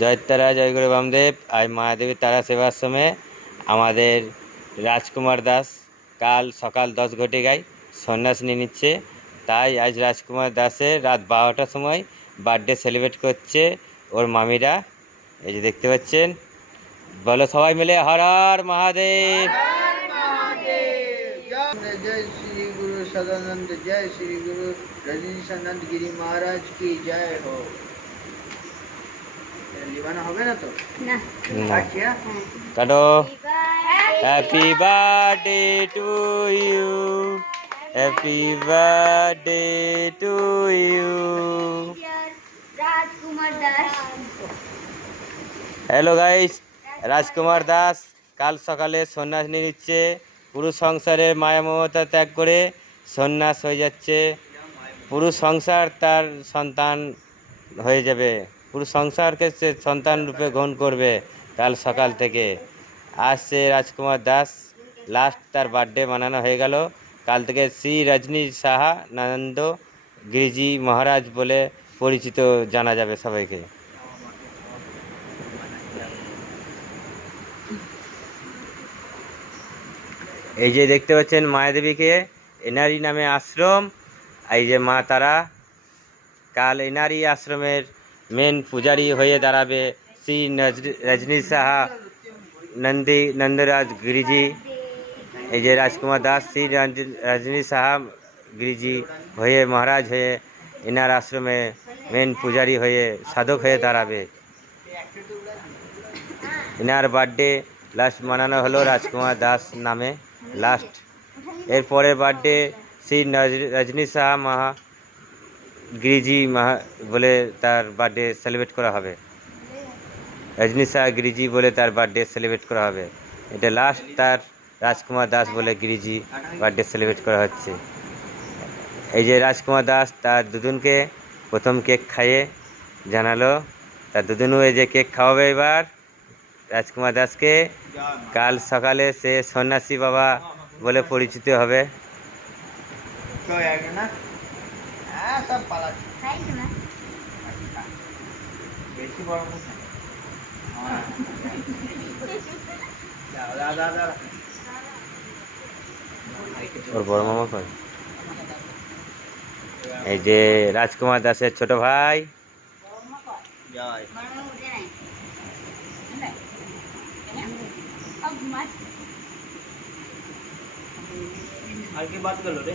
জয় তারা জয় গুরু বামদেব। আজ মায়াদেবী তারা সেবাশ্রমে আমাদের রাজকুমার দাস কাল সকাল 10 ঘটিকায় সন্ন্যাস নিয়ে নিচ্ছে। তাই আজ রাজকুমার দাসের রাত 12টার সময় বার্থডে সেলিব্রেট করছে ওর মামিরা। এই যে দেখতে পাচ্ছেন, বলো সবাই মিলে হর হর মহাদেব। जय श्री गुरु सदानंद, जय श्री गुरु रजनीशानंद गिरी महाराज की जय हो। लिवाना হবে না তো? না। আচ্ছা কাটো। Happy birthday to you, happy birthday to you. Rajkumar Das. Hello guys, Rajkumar Das কাল সকালে সন্ন্যাস নিয়ে নিচ্ছে। পুরুষ সংসারের মায়া মমতা ত্যাগ করে সন্ন্যাস হয়ে যাচ্ছে। পুরুষ সংসার তার সন্তান হয়ে যাবে, পুরুষ সংসারকে সে সন্তান রূপে গ্রহণ করবে কাল সকাল থেকে। আসছে রাজকুমার দাস, লাস্ট তার বার্থডে মানানো হয়ে গেল। কাল থেকে শ্রী রজনী সাহা নন্দ গিরিজি মহারাজ বলে পরিচিত জানা যাবে সবাইকে। এই যে দেখতে পাচ্ছেন মায়াদেবীকে, এনারই নামে আশ্রম। এই যে মা তারা, কাল এনারই আশ্রমের মেন পূজারী হয়ে দাঁড়াবে শ্রী রজনী সাহা নন্দরাজ গিরিজি। এই যে রাজকুমার দাস শ্রী রজনী সাহা গিরিজি হয়ে মহারাজ হয়ে এনার আশ্রমে মেন পূজারী হয়ে সাধক হয়ে দাঁড়াবে। এনার বার্থডে লাস্ট মানানো হলো রাজকুমার দাস নামে লাস্ট। এরপরের বার্থডে শ্রী রজনী সাহা গিরিজি বলে তার বার্থডে সেলিব্রেট করা হবে। রজনী সাহা গিরিজি বলে তার বার্থডে সেলিব্রেট করা হবে। এটা লাস্ট তার রাজকুমার দাস বলে গিরিজি বার্থডে সেলিব্রেট করা হচ্ছে। এই যে রাজকুমার দাস তার দুজনকে প্রথম কেক খাইয়ে জানালো, তার দুজনও এই যে কেক খাওয়াবে এবার রাজকুমার দাসকে। কাল সকালে সে সন্ন্যাসী বাবা বলে পরিচিত হবে। ওর বড় মামা কই? এই যে রাজকুমার দাসের ছোট ভাই। আর কি বাত করলো রে?